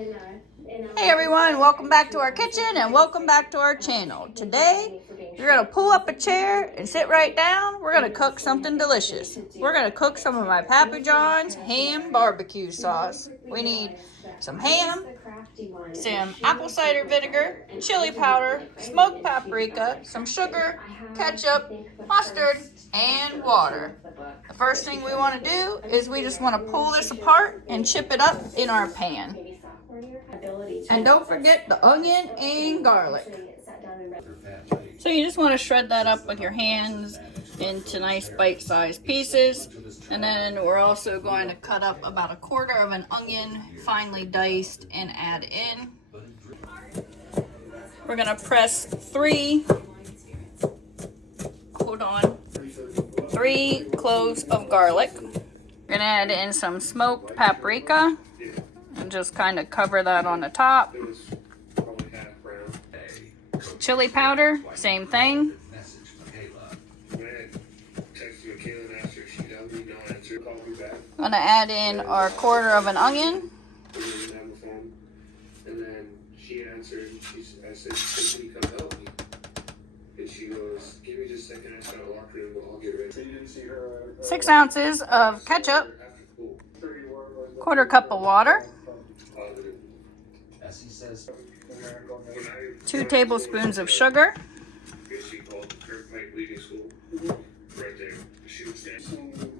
Hey everyone, welcome back to our kitchen and welcome back to our channel. Today, you're gonna pull up a chair and sit right down. We're gonna cook something delicious. We're gonna cook some of my Papa John's ham barbecue sauce. We need some ham, some apple cider vinegar, chili powder, smoked paprika, some sugar, ketchup, mustard, and water. The first thing we want to do is we just want to pull this apart and chip it up in our pan. And don't forget the onion and garlic. So you just want to shred that up with your hands into nice bite-sized pieces. And then we're also going to cut up about 1/4 of an onion, finely diced, and add in. We're going to press 3 cloves of garlic. We're going to add in some smoked paprika and just kind of cover that on the top. Chili powder, same thing. I'm going to add in our 1/4 of an onion. And then she answered, I said, can you come help me? And she goes, give me just a second, I started walking in, I'll get ready. 6 ounces of ketchup, 1/4 cup of water, 2 tablespoons of sugar,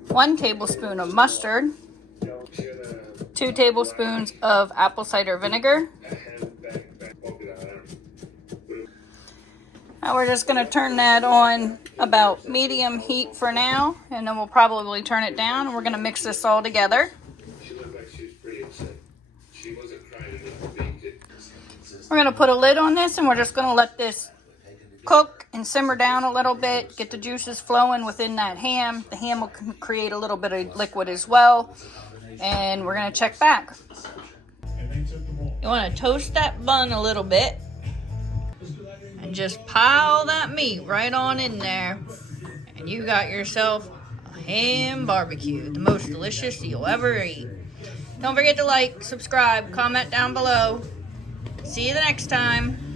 1 tablespoon of mustard, 2 tablespoons of apple cider vinegar. Now we're just going to turn that on about medium heat for now, and then we'll probably turn it down, and we're going to mix this all together. We're going to put a lid on this, and we're just going to let this cook and simmer down a little bit, get the juices flowing within that ham. The ham will create a little bit of liquid as well, and we're going to check back. You want to toast that bun a little bit and just pile that meat right on in there, and you got yourself a ham barbecue, the most delicious you'll ever eat. Don't forget to like, subscribe, comment down below. See you the next time.